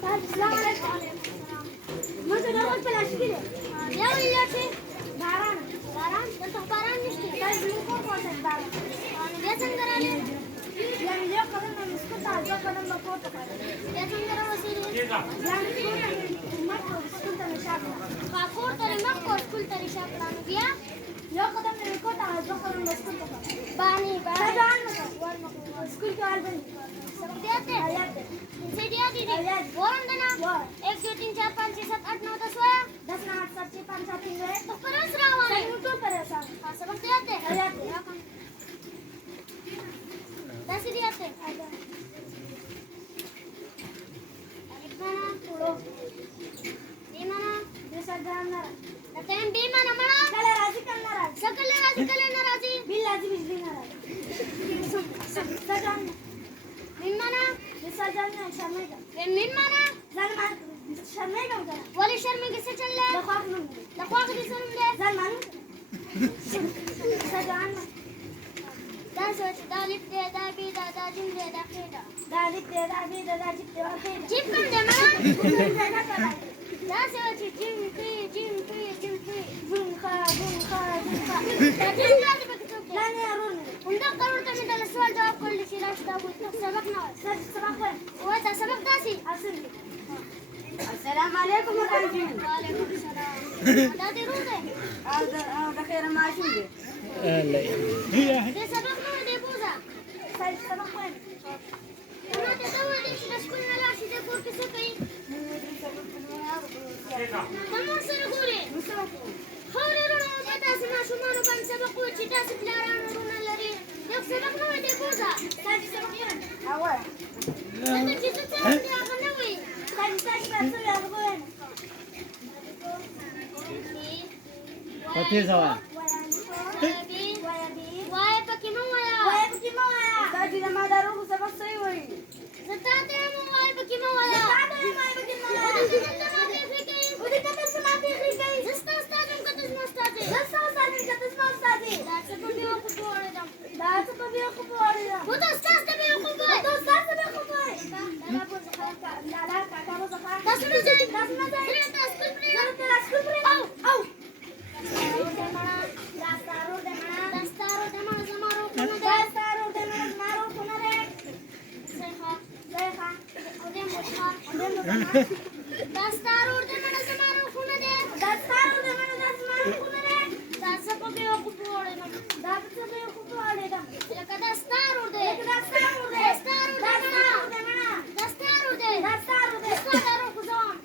السلام عليكم. ممكن أول بلاش كده. يا ولياتي باران تنتظر باران نشتي. طيب ليكم ولا باران؟ يا سندرالي. يعني اليوم قدمنا مسكوت على اليوم قدمنا فوتو. يا سندرا وسيلي. يعني ماكو مسكوت مشاكل. فاكور تري ماكو مسكوت تري شاكل أنا بيا. اليوم قدمنا مسكوت على اليوم قدمنا مسكوت. باني. مسكوت كالبني. سبتياتي. आयाते. इनसे दिया दीदी. वॉरन देना. 1 2 3 4 5 6 7 8 9 10 होया. 10 9 8 7 6 5 7 3 है. तो परस रहा हूँ. सही उठो परस. हाँ सबक दियाते. आयाते. 10 दियाते. एक mana pulo. Di mana? Bisa gambar. Datang di mana mana? Kalau razi kan naraz. Sekali razi kali narazi. Bil razi bisli naraz. Sajan. Min mana? Sajan शर्मेगा. min mana? Zalman शर्मेगा उधर. वाले शर्मे किससे चल रहा है? लखवाक किससे चल रहा है? Zalman. Sajan. दासोच दालिप दे दाबी दादा जिम दे दाखेगा. दालिप दे दाबी दादा जिम दे दाखेगा. जिम कर दे mana? दासोच जिम की जिम की जिम की. बुंखा. जिम लाने बकचो. लाने अरुण. उनका करोड़ तक निकल सवाल जवाब कर ली शिराश दाबू तक सबक ना सर सबक है वो था सबक दासी असल अस्सलाम वालेकुम वरहमतुल्लाह वालेकुम सलाम दादी रोते आज बखैर माशूदे दे सबक ना दे पूजा सर सबक है انا تدور ليش نشكلنا لا شيء تقول كسكي كم سنه قولي خورنا بدا سنا شو ما نبان سبقوا تشتا سبلاران رونا لري يوك سبقنا ودي بوزا ساجي سبقنا اوا انت جيت تسوي يا غنوي ساجي بس يا غوين Pati sawa. واي بكي مويا ساجي لما دارو سبق سوي وي زتاته مو واي بكي مويا ودي كتب سمعتي خيكي زستا استاذم كتب مستاذي زستا استاذم كتب مستاذي داتس بيو كبوريدم وده استاذ بيو كبوري لا بوز خالك لا كاكا بوز خالك داسنا زين زين اسكول بري او داستارو دمنا زمارو كنا زيخا ودين بوشخا داستارو دمنا زمارو كنا داسكو بيو كبوري لك داستارو دمنا داستارو اسكو دارو كزون